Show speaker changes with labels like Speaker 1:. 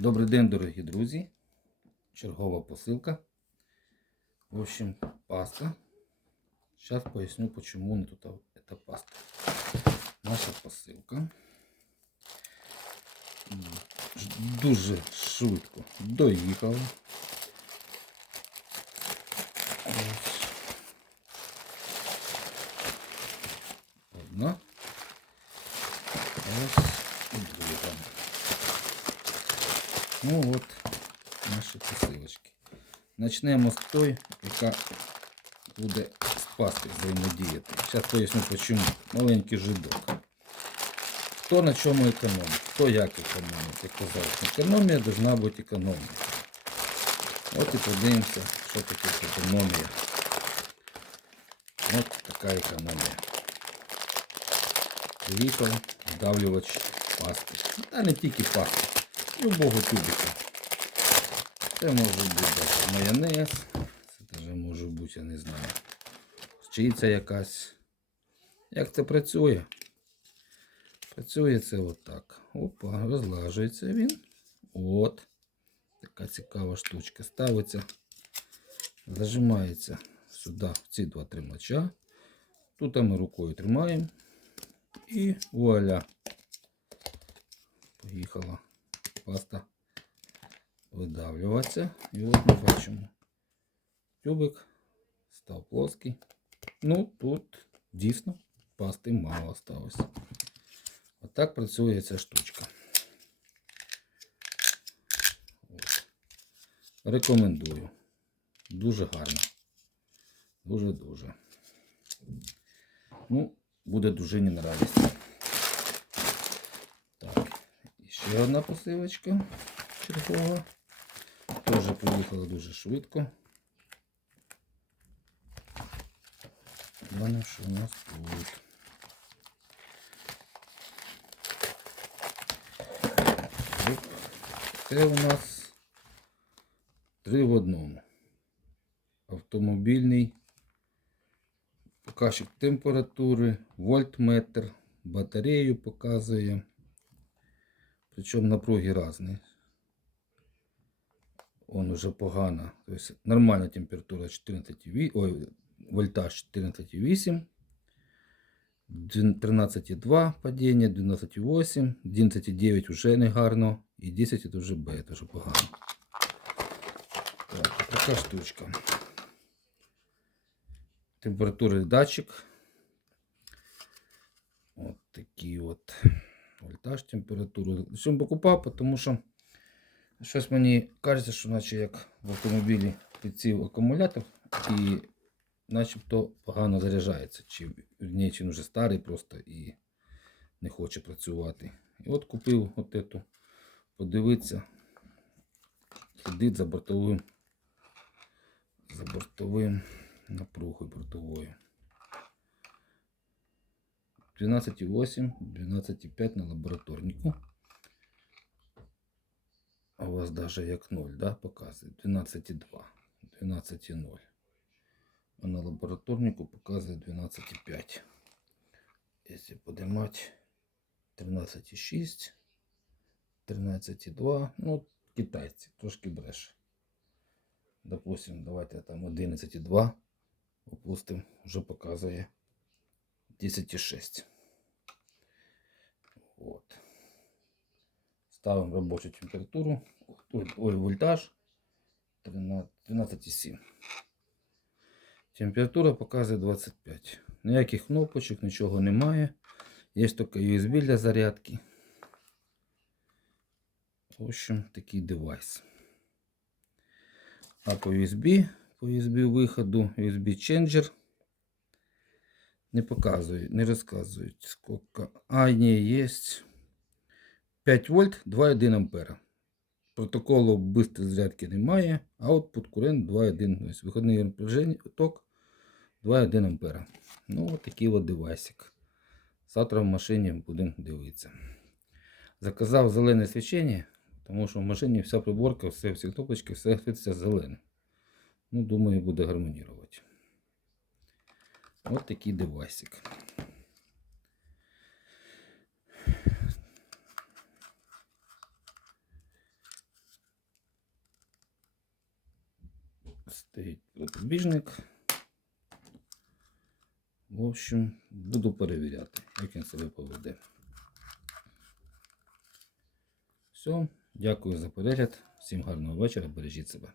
Speaker 1: Добрий день, дорогі друзі. Чергова посилка. В общем, паста. Сейчас поясню, почему тут эта паста. Наша посилка. Дуже швидко доїхала. Ось. Одна. Ось і друга. Ну от наші посилочки. Начнемо з той, яка буде з пасти взаємодіяти. Зараз поясню почому. Маленький жидок. Хто на чому економить, хто як економить. Як казав, економія должна бути економія. От і подивимося, що таке економія. От така економія. Приїхав вдавлювач пасти. Та не тільки пасти любого тюбика. Це може бути майонез, це теж може бути, я не знаю. Чийця якась. Як це працює? Працює це отак. Опа, розлажується він. От. Така цікава штучка. Ставиться, зажимається сюди, в ці два тримача. Тут ми рукою тримаємо. І вуаля. Поїхала паста видавлюватися. І от ми бачимо. Тюбик став плоский. Ну, тут дійсно пасти мало сталося. Отак працює ця штучка. От. Рекомендую. Дуже гарно. Дуже-дуже. Ну, буде дружині на радість. Так, і ще одна посилочка чергова. Теж приїхала дуже швидко. Главное, що у нас тут. Це у нас три в одному. Автомобільний показчик температури, вольтметр, батарею показує. Причому напруги різні. Он уже погано. То есть нормальна температура 14,8, ой, вольтаж 14,8. 13,2 падіння, 12,8, 11,9 вже не гарно. І 10 це вже Б, це вже погано. Так, така штучка. Температурний датчик. От такий от вольтаж, температуру. Чому покупав, тому що щось мені кажеться, що наче як в автомобілі підсів акумулятор і начебто погано заряджається. Чи вірніше, чи він вже старий просто і не хоче працювати. І от купив от эту, подивитися. Сидить за бортовим, за бортовим напругою бортовою. 12,8, 12,5 на лабораторнику. А у вас даже як 0, да, показує? 12,2, 12,0. А на лабораторнику показує 12,5. Якщо подимати 13,6, 13,2, ну, китайці, трошки бреше. Допустим, давайте там 11,2 опустимо, вже показує 10,6. Вот. Ставимо робочу температуру. Ой, вольтаж 13,7. Температура показує 25. Ніяких кнопочок, нічого немає. Є тільки USB для зарядки. В общем, такий девайс. А по USB, по USB виходу, USB Changer не показують, не розказують сколько. А, ні, є 5 вольт 2,1 ампера. Протоколу бистрої зарядки немає. Output current 2,1. Ось виходний напряження ток 2,1 ампера. Ну, от такий от девайсик. Завтра в машині будемо дивитися. Заказав зелене свічення, тому що в машині вся приборка, все, всі кнопочки, все світиться зеленим. Ну, думаю, буде гармонірувати. Ось такий девайсик. Стоїть запобіжник. В общем, буду перевіряти, як він себе поведе. Все, дякую за перегляд. Всім гарного вечора, бережіть себе.